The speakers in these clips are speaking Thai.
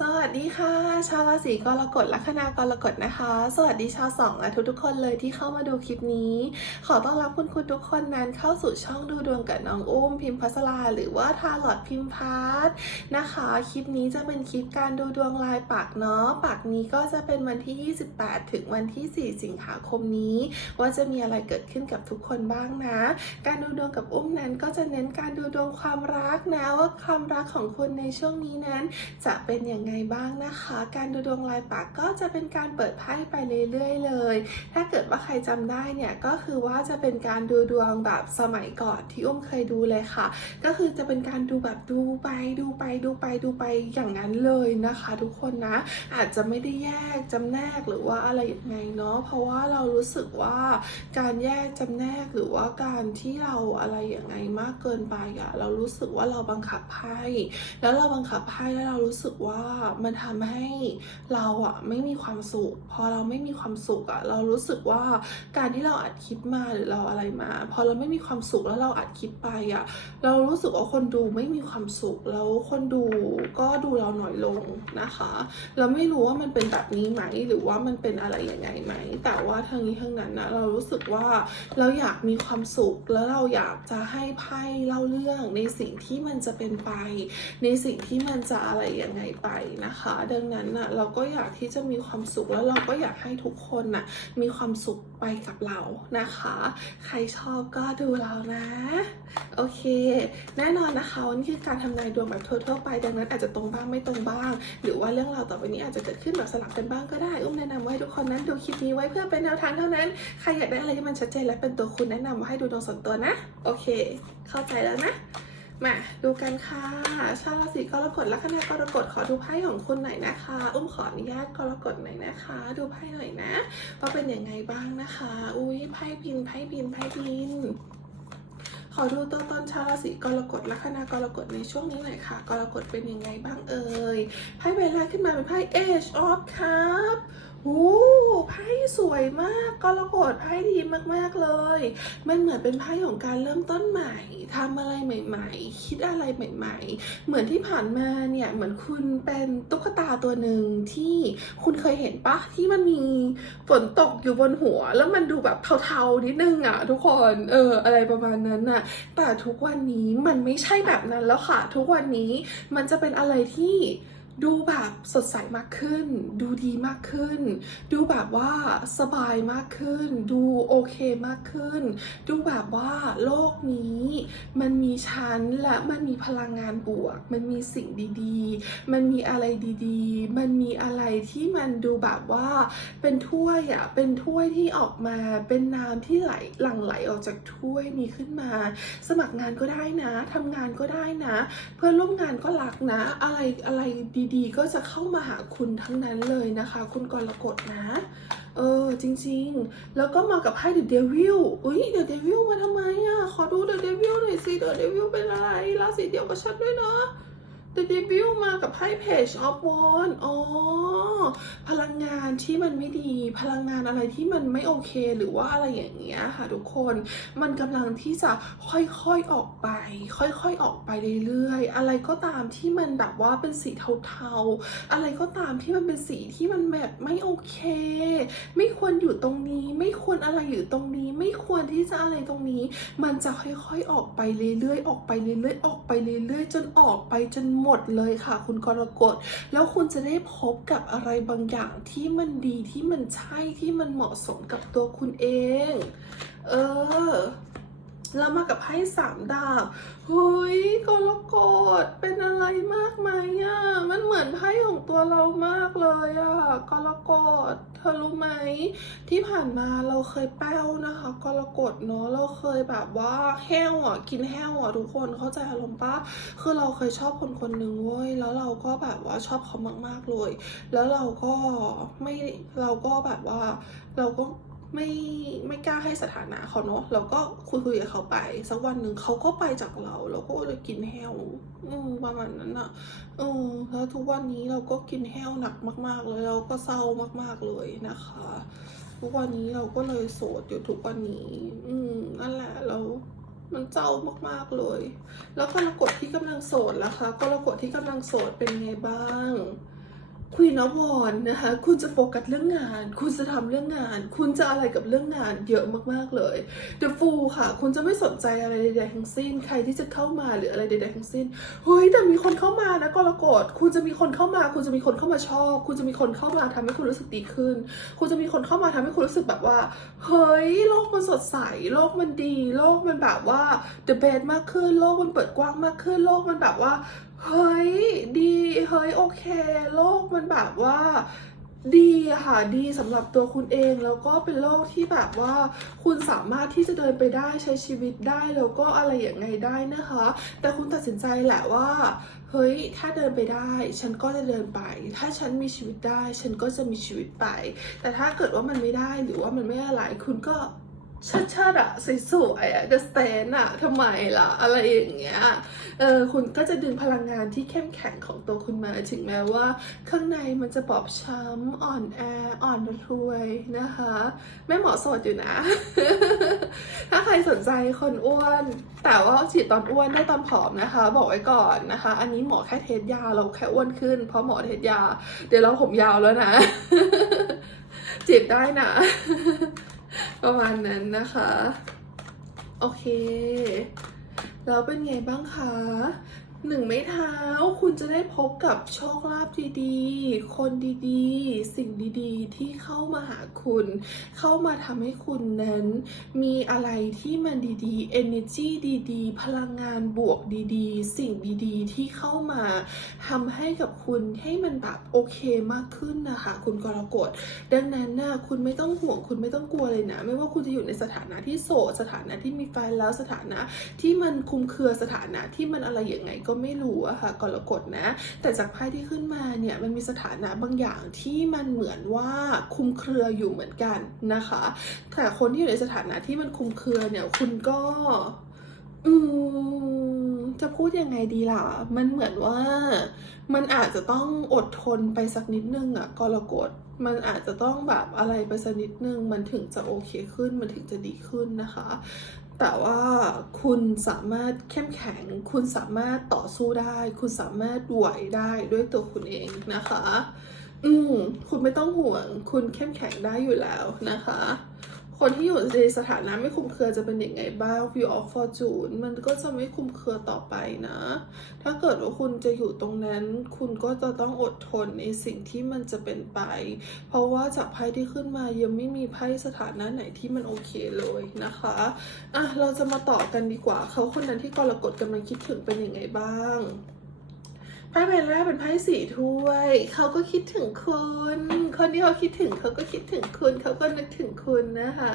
สวัสดีค่ะ ชาวราศีกรกฎลัคนากรกฎนะคะ สวัสดีชาวสองและทุกๆคนเลยที่เข้ามาดูคลิปนี้ ขอต้อนรับคุณคุณทุกคนนั้นเข้าสู่ช่องดูดวงกับน้องอุ้มพิมพ์พัสลาหรือว่าทาร์ลอตพิมพ์พัสนะคะ คลิปนี้จะเป็นคลิปการดูดวงลายปักเนาะปักนี้ก็จะเป็นวันที่ 28 ถึงวันที่ 4 สิงหาคมนี้ ว่าจะมีอะไรเกิดขึ้นกับทุกคนบ้างนะ การดูดวงกับอุ้มนั้นก็จะเน้นการดูดวงความรักนะว่าความรักของคุณในช่วงนี้นั้น จะเป็นอย่างไงบ้างนะคะ การดูดวงลายปากก็จะเป็นการเปิดไพ่ไปเรื่อยๆเลย ถ้าเกิดว่าใครจำได้เนี่ยก็คือว่าจะเป็นการดูดวงแบบสมัยก่อนที่อุ้มเคยดูเลยค่ะ ก็คือจะเป็นการดูแบบดูไปดูไปดูไปดูไปอย่างนั้นเลยนะคะ ทุกคนนะ อาจจะไม่ได้แยกจำแนกหรือว่าอะไรยังไงเนาะเพราะว่าเรารู้สึกว่าการแยกจำแนกหรือว่าการที่เราอะไรอย่างไงมากเกินไปอะเรารู้สึกว่าเราบังคับไพ่แล้วเราบังคับไพ่แล้วเรารู้สึกว่ามันทำให้เราอะไม่มีความสุข พอเราไม่มีความสุขอะเรารู้สึกว่าการที่เราอัดคลิปมาหรือเราอะไรมา พอเราไม่มีความสุขแล้วเราอัดคลิปไปอะเรารู้สึกว่าคนดูไม่มีความสุข แล้วคนดูก็ดูเราหน่อยลงนะคะ เราไม่รู้ว่ามันเป็นแบบนี้ไหมหรือว่ามันเป็นอะไรยังไงไหม แต่ว่าทางนี้ทางนั้นนะเรารู้สึกว่าเราอยากมีความสุขแล้วเราอยากจะให้ไพ่เล่าเรื่องในสิ่งที่มันจะเป็นไป ในสิ่งที่มันจะอะไรยังไงไปนะคะ ดังนั้นน่ะเราก็อยากที่จะมีความสุขแล้วเราก็อยากให้ทุกคนน่ะมีความสุขไปกับเรานะคะ ใครชอบก็ดูเรานะ โอเค แน่นอนนะคะนนี้คือการทำนายดวงแบบทั่วๆไป ดังนั้นอาจจะตรงบ้างไม่ตรงบ้าง หรือว่าเรื่องราวต่อไปนี้อาจจะเกิดขึ้นแบบสลับกันบ้างก็ได้ อุ้มแนะนำว่าให้ทุกคนนั้นดูคลิปนี้ไว้เพื่อเป็นแนวทางเท่านั้น ใครอยากได้อะไรที่มันชัดเจนและเป็นตัวคุณแนะนำว่าให้ดูดวงส่วนตัวนะ โอเค เข้าใจแล้วนะ มาดูกันค่ะชาวราศีกรกฎและคณะกรกฎขอดูไพ่ของคุณหน่อยนะคะ อุ้มขออนุญาตกรกฎหน่อยนะคะ ดูไพ่หน่อยนะว่าเป็นยังไงบ้างนะคะ อุ้ยไพ่บินไพ่บินไพ่บินขอดูตัวตนชาวราศีกรกฎและคณะกรกฎในช่วงนี้หน่อยค่ะ กรกฎเป็นยังไงบ้างเอ่ยไพ่ใบแรกขึ้นมาเป็นไพ่ Age of Cup โอ้ไพ่สวยมากกรกฎไพ่ดีมากๆเลย มันเหมือนเป็นไพ่ของการเริ่มต้นใหม่ทำอะไรใหม่ ๆ คิดอะไรใหม่ ๆ เหมือนที่ผ่านมาเนี่ยเหมือนคุณเป็นตุ๊กตาตัวหนึ่งที่คุณเคยเห็นปะที่มันมีฝนตกอยู่บนหัว แล้วมันดูแบบเทาๆนิดนึงอะทุกคนเอออะไรประมาณนั้นน่ะแต่ทุกวันนี้มันไม่ใช่แบบนั้นแล้วค่ะ ทุกวันนี้มันจะเป็นอะไรที่ ดูแบบสดใสมากขึ้น ดูดีมากขึ้น ดูแบบว่าสบายมากขึ้น ดูโอเคมากขึ้น ดูแบบว่าโลกนี้ มันมีชั้นและมันมีพลังงานบวก มันมีสิ่งดีๆ มันมีอะไรดีๆ มันมีอะไรที่มันดูแบบว่าเป็นถ้วยอะเป็นถ้วยที่ออกมาเป็นน้ำที่ไหลหลั่งไหลออกจากถ้วยนี้ขึ้นมา สมัครงานก็ได้นะทำงานก็ได้นะ เพื่อนร่วมงานก็รักนะ อะไรอะไรดีๆ ก็จะเข้ามาหาคุณทั้งนั้นเลยนะคะ คุณกรกฎนะ เออจริงๆ แล้วก็มากับไพ่เดอะเดวิลอุ้ยเดอะเดวิลมาทำไมอะ ขอดูเดอะเดวิลหน่อยสิเดอะเดวิลเป็นอะไรราศีเดียวกับฉันด้วยเนาะ The Devil มากับไพ่ Page of Wands อ๋อ พลังงานที่มันไม่ดี พลังงานอะไรที่มันไม่โอเค หรือว่าอะไรอย่างเงี้ยค่ะทุกคน มันกำลังที่จะค่อยๆออกไป ค่อยๆออกไปเรื่อยๆ อะไรก็ตามที่มันแบบว่าเป็นสีเทาๆ อะไรก็ตามที่มันเป็นสีที่มันแบบไม่โอเค ไม่ควรอยู่ตรงนี้ ไม่ควรอะไรอยู่ตรงนี้ ไม่ควรที่จะอะไรตรงนี้ มันจะค่อยๆออกไปเรื่อยๆ ออกไปเรื่อยๆ ออกไปเรื่อยๆ จนออกไปจนหมดเลยค่ะคุณกรกฎ แล้วคุณจะได้พบกับอะไรบางอย่างที่มันดีที่มันใช่ที่มันเหมาะสมกับตัวคุณเอง เออ แล้วมากับไพ่สามดาบเฮ้ยกรกฎเป็นอะไรมากไหมอะมันเหมือนไพ่ของตัวเรามากเลยอะกรกฎเธอรู้ไหม ที่ผ่านมาเราเคยแป้วนะคะกรกฎเนาะเราเคยแบบว่าแห้วอะกินแห้วอะทุกคนเข้าใจอารมณ์ปะคือเราเคยชอบคนคนหนึ่งเว้ยแล้วเราก็แบบว่าชอบเขามากๆเลย แล้วเราก็ไม่เราก็แบบว่าเราก็ ไม่ไม่กล้าให้สถานะเขาเนาะเราก็คุยคุยกับเขาไป สักวันหนึ่งเขาก็ไปจากเรา เราก็เลยกินแห้วอืมประมาณนั้นอะเออแล้วทุกวันนี้เราก็กินแห้วหนักมาก ๆ เลยเราก็เศร้ามากๆเลยนะคะ ทุกวันนี้เราก็เลยโสดอยู่ทุกวันนี้ อืมนั่นแหละแล้วมันเจ้ามากๆเลย แล้วกรกฎที่กำลังโสดล่ะคะกรกฎที่กำลังโสดเป็นไงบ้าง Queen of Wands นะคะ คุณจะโฟกัสเรื่องงาน คุณจะทำเรื่องงาน คุณจะอะไรกับเรื่องงานเยอะมากๆเลย The Fool ค่ะ คุณจะไม่สนใจอะไรใดๆทั้งสิ้น ใครที่จะเข้ามาหรืออะไรใดๆทั้งสิ้น เฮ้ย แต่มีคนเข้ามานะกรกฎคุณจะมีคนเข้ามา คุณจะมีคนเข้ามาชอบ คุณจะมีคนเข้ามาทำให้คุณรู้สึกดีขึ้น คุณจะมีคนเข้ามาทำให้คุณรู้สึกแบบว่า เฮ้ย โลกมันสดใส โลกมันดี โลกมันแบบว่า the best มากขึ้น โลกมันเปิดกว้างมากขึ้น โลกมันแบบว่า เฮ้ยดีเฮ้ยโอเค โลกมันแบบว่าดีอะค่ะดีสำหรับตัวคุณเองแล้วก็เป็นโลกที่แบบว่าคุณสามารถที่จะเดินไปได้ใช้ชีวิตได้แล้วก็อะไรอย่างไงได้นะคะ แต่คุณตัดสินใจแหละว่าเฮ้ย ถ้าเดินไปได้ ฉันก็จะเดินไป ถ้าฉันมีชีวิตได้ ฉันก็จะมีชีวิตไป แต่ถ้าเกิดว่ามันไม่ได้หรือว่ามันไม่อะไร คุณก็ ชิดเชิดๆอะสวยๆอะ the stand อะทำไมล่ะ อะไรอย่างเงี้ยเออคุณก็จะดึงพลังงานที่เข้มแข็งของตัวคุณมาถึงแม้ว่า ข้างในมันจะบอบช้ำอ่อนแออ่อนระทวยนะคะแม่หมอโสดอยู่นะ ถ้าใครสนใจคนอ้วน แต่ว่าฉีดตอนอ้วนได้ตอนผอมนะคะ บอกไว้ก่อนนะคะ อันนี้หมอแค่เทสยาเราแค่อ้วนขึ้น เพราะหมอเทสยา เดี๋ยวเราผมยาวแล้วนะจีบได้นะ ประมาณนั้นนะคะ โอเค แล้วเป็นไงบ้างคะ หนึ่งไม้เท้าคุณจะได้พบกับโชคลาภดีๆ คนดีๆ สิ่งดีๆ ที่เข้ามาหาคุณ เข้ามาทำให้คุณนั้น มีอะไรที่มันดีๆ energy ดีๆ พลังงานบวกดีๆ สิ่งดีๆ ที่เข้ามาทำให้กับคุณให้มันแบบโอเคมากขึ้นนะคะ คุณกรกฎ ดังนั้นนะคุณไม่ต้องห่วงคุณไม่ต้องกลัวเลยนะ ไม่ว่าคุณจะอยู่ในสถานะที่โสดสถานะที่มีแฟนแล้วสถานะที่มันคุมเครือสถานะที่มันอะไรอย่างไงก็ไม่รู้อะค่ะกรกฎนะ แต่จากไพ่ที่ขึ้นมาเนี่ยมันมีสถานะบางอย่างที่มันเหมือนว่าคุมเครืออยู่เหมือนกันนะคะ แต่คนที่อยู่ในสถานะที่มันคุมเครือเนี่ยคุณก็ อืมจะพูดยังไงดีล่ะ มันเหมือนว่า มันอาจจะต้องอดทนไปสักนิดนึงอะกรกฎมันอาจจะต้องแบบอะไรไปสักนิดนึง มันถึงจะโอเคขึ้น มันถึงจะดีขึ้นนะคะ แต่ว่าคุณสามารถเข้มแข็ง คุณสามารถต่อสู้ได้ คุณสามารถไหวได้ด้วยตัวคุณเองนะคะ อืมคุณไม่ต้องห่วง คุณเข้มแข็งได้อยู่แล้วนะคะ คนที่อยู่ในสถานะไม่คลุมเครือจะเป็นยังไงบ้าง View of Fortune มันก็จะไม่คลุมเครือต่อไปนะ ถ้าเกิดว่าคุณจะอยู่ตรงนั้น คุณก็จะต้องอดทนในสิ่งที่มันจะเป็นไป เพราะว่าจากไพ่ที่ขึ้นมายังไม่มีไพ่สถานะไหนที่มันโอเคเลยนะคะอะเราจะมาต่อกันดีกว่า เขาคนนั้นที่กรกฎกำลังคิดถึงเป็นยังไงบ้าง ไพ่ใบแรกเป็นไพ่สี่ถ้วย เขาก็คิดถึงคุณ คนที่เขาคิดถึงเขาก็คิดถึงคุณ เขาก็นึกถึงคุณนะคะ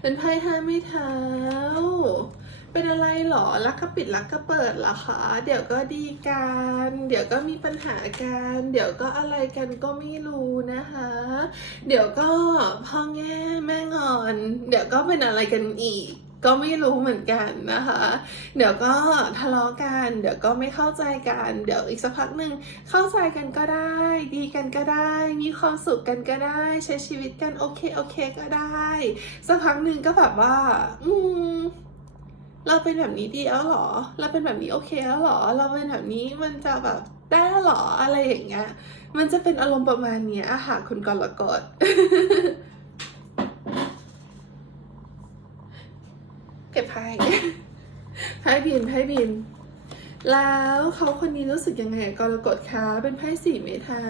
เป็นไพ่ห้าไม้เท้า เป็นอะไรหรอ รักก็ปิดรักก็เปิดหรอคะ เดี๋ยวก็ดีกัน เดี๋ยวก็มีปัญหากัน เดี๋ยวก็อะไรกันก็ไม่รู้นะคะ เดี๋ยวก็พ่อแง่แม่งอน เดี๋ยวก็เป็นอะไรกันอีก ก็ไม่รู้เหมือนกันนะคะ เดี๋ยวก็ทะเลาะกัน เดี๋ยวก็ไม่เข้าใจกัน เดี๋ยวอีกสักพักหนึ่งเข้าใจกันก็ได้ ดีกันก็ได้ มีความสุขกันก็ได้ ใช้ชีวิตกันโอเคโอเคก็ได้ สักพักหนึ่งก็แบบว่า อืมเราเป็นแบบนี้ดีแล้วหรอ เราเป็นแบบนี้โอเคแล้วหรอ เราเป็นแบบนี้มันจะแบบได้หรออะไรอย่างเงี้ย มันจะเป็นอารมณ์ประมาณเนี้ยอะค่ะคุณกรกฎ เก็บไพ่ ไพ่บินไพ่บิน แล้วเขาคนนี้รู้สึกยังไงกับกรกฎคะเป็นไพ่สี่ไม้เท้า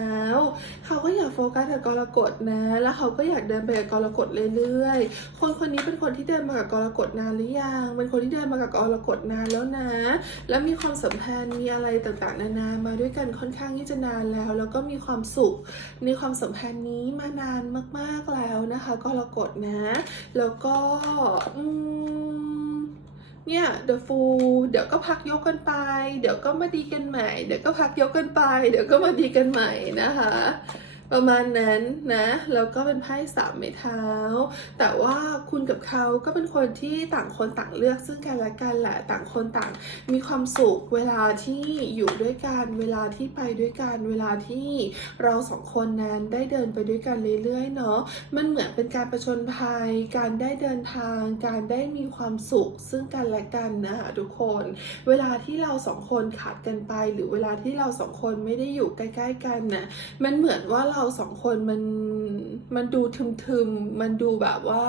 เขาก็อยากโฟกัสกับกรกฎนะ แล้วเขาก็อยากเดินไปกับกรกฎเรื่อยๆ คนคนนี้เป็นคนที่เดินมากับกรกฎนานหรือยัง เป็นคนที่เดินมากับกรกฎนานแล้วนะ แล้วมีความสัมพันธ์มีอะไรต่างๆ นานามาด้วยกันค่อนข้างที่จะนานแล้ว แล้วก็มีความสุขในความสัมพันธ์นี้มานานมากๆแล้วนะคะกรกฎนะ แล้วก็อืม เนี่ย The Fool เดี๋ยวก็พักยกกันไป เดี๋ยวก็มาดีกันใหม่ เดี๋ยวก็พักยกกันไป เดี๋ยวก็มาดีกันใหม่นะคะ ประมาณนั้นนะแล้วก็เป็นไพ่สามไม้เท้า แต่ว่าคุณกับเขาก็เป็นคนที่ต่างคนต่างเลือกซึ่งกันและกันแหละต่างคนต่างมีความสุขเวลาที่อยู่ด้วยกันเวลาที่ไปด้วยกันเวลาที่เราสองคนนั้นได้เดินไปด้วยกันเรื่อยๆเนาะมันเหมือนเป็นการประชนภัย การได้เดินทาง การได้มีความสุขซึ่งกันและกันนะคะทุกคน เวลาที่เราสองคนขาดกันไป หรือเวลาที่เราสองคนไม่ได้อยู่ใกล้ ๆ กันน่ะมันเหมือนว่าเราสองคนมันมันดูทึมๆ มันดูแบบว่า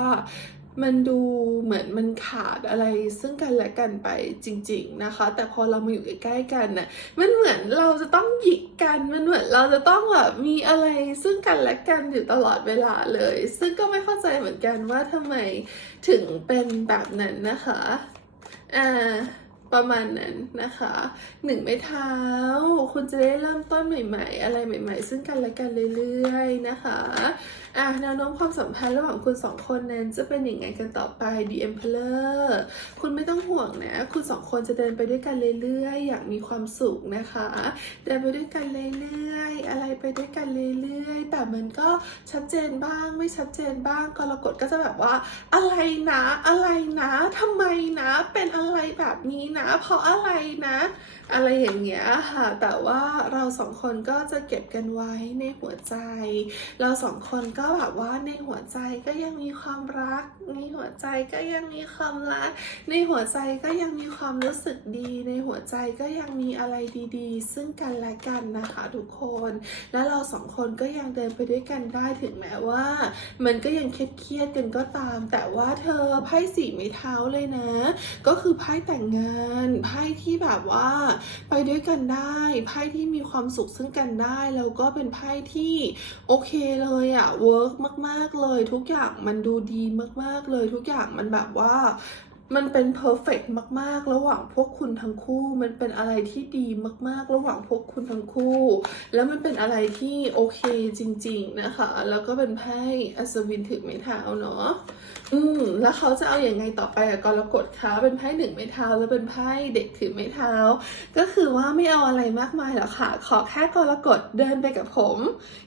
มันดูเหมือนมันขาดอะไรซึ่งกันและกันไปจริง ๆนะคะ แต่พอเรามาอยู่ใกล้ๆกันน่ะมันเหมือนเราจะต้องหยิกกันมันเหมือนเราจะต้องแบบมีอะไรซึ่งกันและกันอยู่ตลอดเวลาเลย ซึ่งก็ไม่เข้าใจเหมือนกันว่าทำไมถึงเป็นแบบนั้นนะคะอ่า ประมาณนั้นนะคะหนึ่งไม้เท้า คุณจะได้เริ่มต้นใหม่ ๆ อะไรใหม่ ๆ ซึ่งกันและกันเรื่อยๆนะคะอะแนวโน้มความสัมพันธ์ระหว่างคุณสองคนนั้นจะเป็นอยังไงกันต่อไป The Emperor คุณไม่ต้องห่วงนะ คุณสองคนจะเดินไปด้วยกันเรื่อยๆ อย่างมีความสุขนะคะ เดินไปด้วยกันเรื่อยๆ อะไรไปด้วยกันเรื่อยๆ แต่มันก็ชัดเจนบ้างไม่ชัดเจนบ้างกรกฎก็จะแบบว่า อะไรนะ อะไรนะทำไมนะ เป็นอะไรแบบนี้นะ เพราะอะไรนะ อะไรอย่างเงี้ยค่ะ แต่ว่าเราสองคนก็จะเก็บกันไว้ในหัวใจ เราสองคนก็แบบว่าในหัวใจก็ยังมีความรัก ในหัวใจก็ยังมีความรัก ในหัวใจก็ยังมีความรู้สึกดี ในหัวใจก็ยังมีอะไรดีๆ ซึ่งกันและกันนะคะทุกคน และเราสองคนก็ยังเดินไปด้วยกันได้ถึงแม้ว่า มันก็ยังเครียดๆกันก็ตาม แต่ว่าเธอไพ่สีไม้เท้าเลยนะ ก็คือไพ่แต่งงานไพ่ที่แบบว่าไปด้วยกันได้ไพ่ที่มีความสุขซึ่งกันได้แล้วก็เป็นไพ่ที่โอเคเลยอะเวิร์กมาก ๆ เลย ทุกอย่างมันดูดีมาก ๆ เลยทุกอย่างมันแบบว่า มันเป็นเพอร์เฟกมาก ๆ ระหว่างพวกคุณทั้งคู่ มันเป็นอะไรที่ดีมาก ๆ ระหว่างพวกคุณทั้งคู่ แล้วมันเป็นอะไรที่โอเคจริง ๆ นะคะ แล้วก็เป็นไพ่อัศวินถือไม้เท้าเนาะ อืม แล้วเขาจะเอาอยัางไงต่อไปกับกรกฎคะเป็นไพ่หนึ่งไม้เท้า แล้วเป็นไพ่เด็กถือไม้เท้า ก็คือว่าไม่เอาอะไรมากมายหรอกค่ะ ขอแค่กรกฎเดินไปกับผม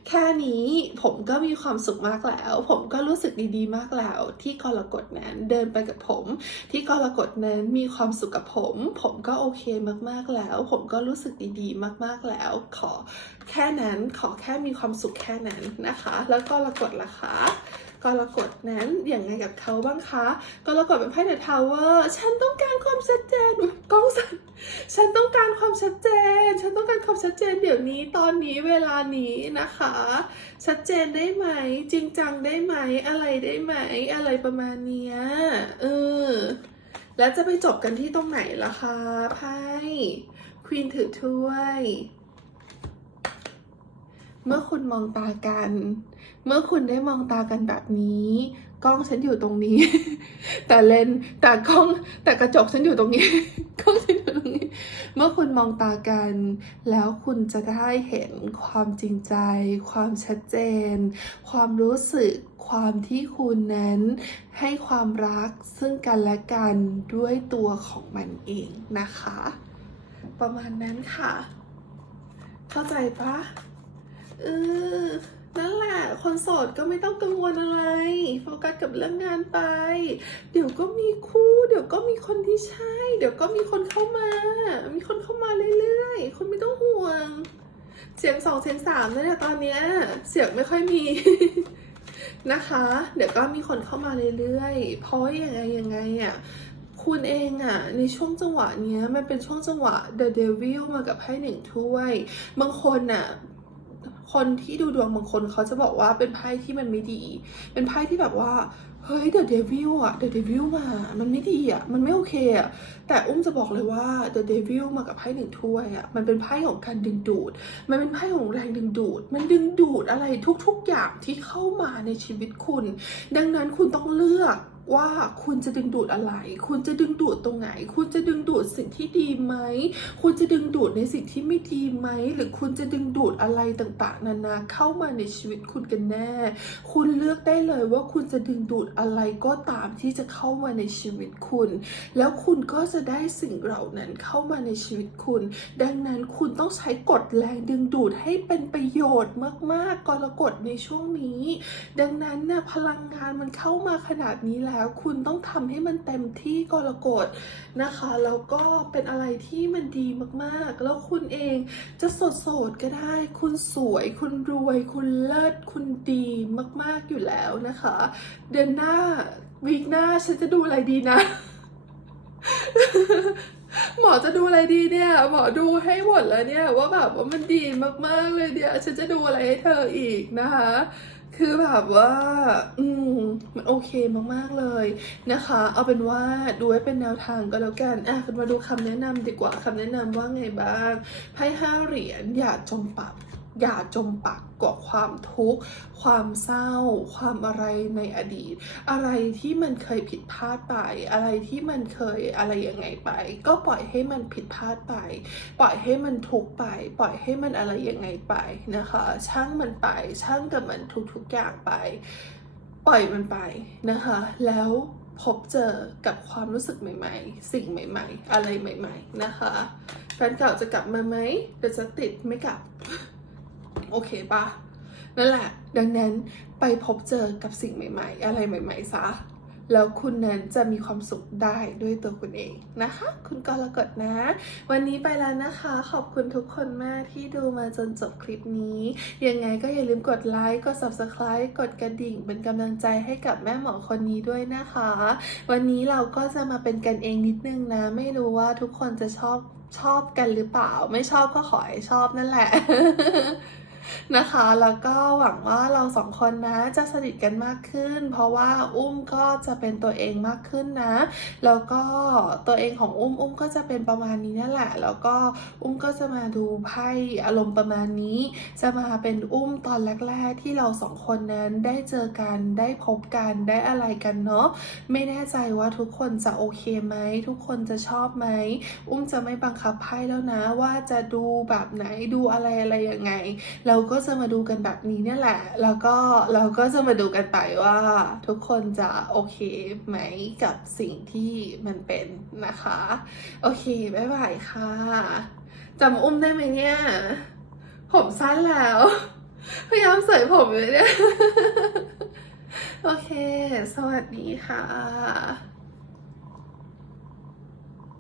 แค่นี้ผมก็มีความสุขมากแล้ว ผมก็รู้สึกดีๆ มากแล้ว ที่กรกฎนั้นเดินไปกับผมที่กรกฎนั้นมีความสุขกับผม ผมก็โอเคมากๆแล้ว ผมก็รู้สึกดีๆ มากๆแล้ว ขอแค่นั้นขอแค่มีความสุขแค่นั้นนะคะ แล้วกรกฎล่ะคะ กรกฎนั้นอย่างไงกับเขาบ้างคะกรกฎเป็นไพ่เดอะทาวเวอร์ฉันต้องการความชัดเจนกล้องสั่นฉันต้องการความชัดเจน ฉันต้องการความชัดเจนเดี๋ยวนี้ตอนนี้เวลานี้นะคะ ชัดเจนได้ไหม จริงจังได้ไหมอะไรได้ไหมอะไรประมาณเนี้ยเออแล้วจะไปจบกันที่ตรงไหนล่ะคะไพ่ควีนถือถ้วย เมื่อคุณมองตากัน เมื่อคุณได้มองตากันแบบนี้ กล้องฉันอยู่ตรงนี้ แต่เลนส์แต่กล้องแต่กระจกฉันอยู่ตรงนี้กล้องฉันอยู่ตรงนี้ เมื่อคุณมองตากัน แล้วคุณจะได้เห็นความจริงใจ ความชัดเจน ความรู้สึกความที่คุณนั้นให้ความรักซึ่งกันและกันด้วยตัวของมันเองนะคะ ประมาณนั้นค่ะ เข้าใจปะเออ นั่นแหละ คนโสดก็ไม่ต้องกังวลอะไร โฟกัสกับเรื่องงานไป เดี๋ยวก็มีคู่ เดี๋ยวก็มีคนที่ใช่ เดี๋ยวก็มีคนเข้ามา มีคนเข้ามาเรื่อยๆคุณไม่ต้องห่วง เสียงสองเสียงสามแล้วเนี่ยตอนเนี้ย เสียงไม่ค่อยมีนะคะ เดี๋ยวก็มีคนเข้ามาเรื่อยๆ เพราะยังไงยังไงอะคุณเองอะในช่วงจังหวะเนี้ยมันเป็นช่วงจังหวะ The Devil มากับไพ่หนึ่งถ้วย บางคนอะ คนที่ดูดวงบางคนเขาจะบอกว่าเป็นไพ่ที่มันไม่ดี เป็นไพ่ที่แบบว่าเฮ้ย The Devil อะ The Devil มา มันไม่ดีอะมันไม่โอเคอะแต่อุ้มจะบอกเลยว่า The Devil มากับไพ่หนึ่งถ้วยอะมันเป็นไพ่ของการดึงดูด มันเป็นไพ่ของแรงดึงดูด มันดึงดูดอะไรทุกๆอย่างที่เข้ามาในชีวิตคุณ ดังนั้นคุณต้องเลือก ว่าคุณจะดึงดูดอะไร คุณจะดึงดูดตรงไหน คุณจะดึงดูดสิ่งที่ดีไหม คุณจะดึงดูดในสิ่งที่ไม่ดีไหม หรือคุณจะดึงดูดอะไรต่างๆ นานาเข้ามาในชีวิตคุณกันแน่ คุณเลือกได้เลยว่าคุณจะดึงดูดอะไรก็ตามที่จะเข้ามาในชีวิตคุณ แล้วคุณก็จะได้สิ่งเหล่านั้นเข้ามาในชีวิตคุณ ดังนั้นคุณต้องใช้กฎแรงดึงดูดให้เป็นประโยชน์มากๆกรกฎในช่วงนี้ ดังนั้นน่ะพลังงานมันเข้ามาขนาดนี้แล้วคุณต้องทำให้มันเต็มที่กรกฎนะคะ แล้วก็เป็นอะไรที่มันดีมากๆ แล้วคุณเองจะโสดๆก็ได้ คุณสวย คุณรวย คุณเลิศ คุณดีมากๆอยู่แล้วนะคะ เดือนหน้าวีคหน้าฉันจะดูอะไรดีนะ หมอจะดูอะไรดีเนี่ย หมอดูให้หมดแล้วเนี่ย ว่าแบบว่ามันดีมากๆเลยเดี๋ยฉันจะดูอะไรให้เธออีกนะคะ คือแบบว่า อืมมันโอเคมากๆเลยนะคะ เอาเป็นว่าดูให้เป็นแนวทางก็แล้วกันอะมาดูคำแนะนำดีกว่าคำแนะนำว่าไงบ้างไพ่ห้าเหรียญอย่าจมปัก อย่าจมปักกับความทุกข์ความเศร้า ความอะไรในอดีต อะไรที่มันเคยผิดพลาดไป อะไรที่มันเคยอะไรยังไงไป ก็ปล่อยให้มันผิดพลาดไป ปล่อยให้มันทุกข์ไป ปล่อยให้มันอะไรยังไงไปนะคะ ช่างมันไป ช่างกับมันทุกๆอย่างไป ปล่อยมันไปนะคะ แล้วพบเจอกับความรู้สึกใหม่ๆ สิ่งใหม่ ๆ อะไรใหม่ ๆ นะคะแฟนเก่าจะกลับมาไหมเดี๋ยวจะติดไม่กลับ โอเคปะนั่นแหละ ดังนั้นไปพบเจอกับสิ่งใหม่ ๆ อะไรใหม่ ๆ ซะ แล้วคุณนั้นจะมีความสุขได้ด้วยตัวคุณเองนะคะ คุณกรกฎนะ วันนี้ไปแล้วนะคะ ขอบคุณทุกคนมากที่ดูมาจนจบคลิปนี้ ยังไงก็อย่าลืมกดไลค์ กด subscribe กดกระดิ่ง เป็นกำลังใจให้กับแม่หมอคนนี้ด้วยนะคะ วันนี้เราก็จะมาเป็นกันเองนิดนึงนะ ไม่รู้ว่าทุกคนจะชอบชอบกันหรือเปล่า ไม่ชอบก็ขอให้ชอบนั่นแหละ นะคะ แล้วก็หวังว่าเราสองคนนะจะสนิทกันมากขึ้น เพราะว่าอุ้มก็จะเป็นตัวเองมากขึ้นนะ แล้วก็ตัวเองของอุ้มอุ้มก็จะเป็นประมาณนี้นั่นแหละ แล้วก็อุ้มก็จะมาดูไพ่อารมณ์ประมาณนี้ จะมาเป็นอุ้มตอนแรกๆที่เราสองคนนั้นได้เจอกันได้พบกันได้อะไรกันเนาะไม่แน่ใจว่าทุกคนจะโอเคไหมทุกคนจะชอบไหมอุ้มจะไม่บังคับไพ่แล้วนะว่าจะดูแบบไหนดูอะไรอะไรยังไงเราก็จะมาดูกันแบบนี้เนี่ยแหละ แล้วก็เราก็จะมาดูกันไปว่าทุกคนจะโอเคไหมกับสิ่งที่มันเป็นนะคะ โอเค บ๊ายบายค่ะจำอุ้มได้ไหมเนี่ย ผมสั้นแล้ว พยายามใส่ผมอยู่เนี่ย โอเค สวัสดีค่ะ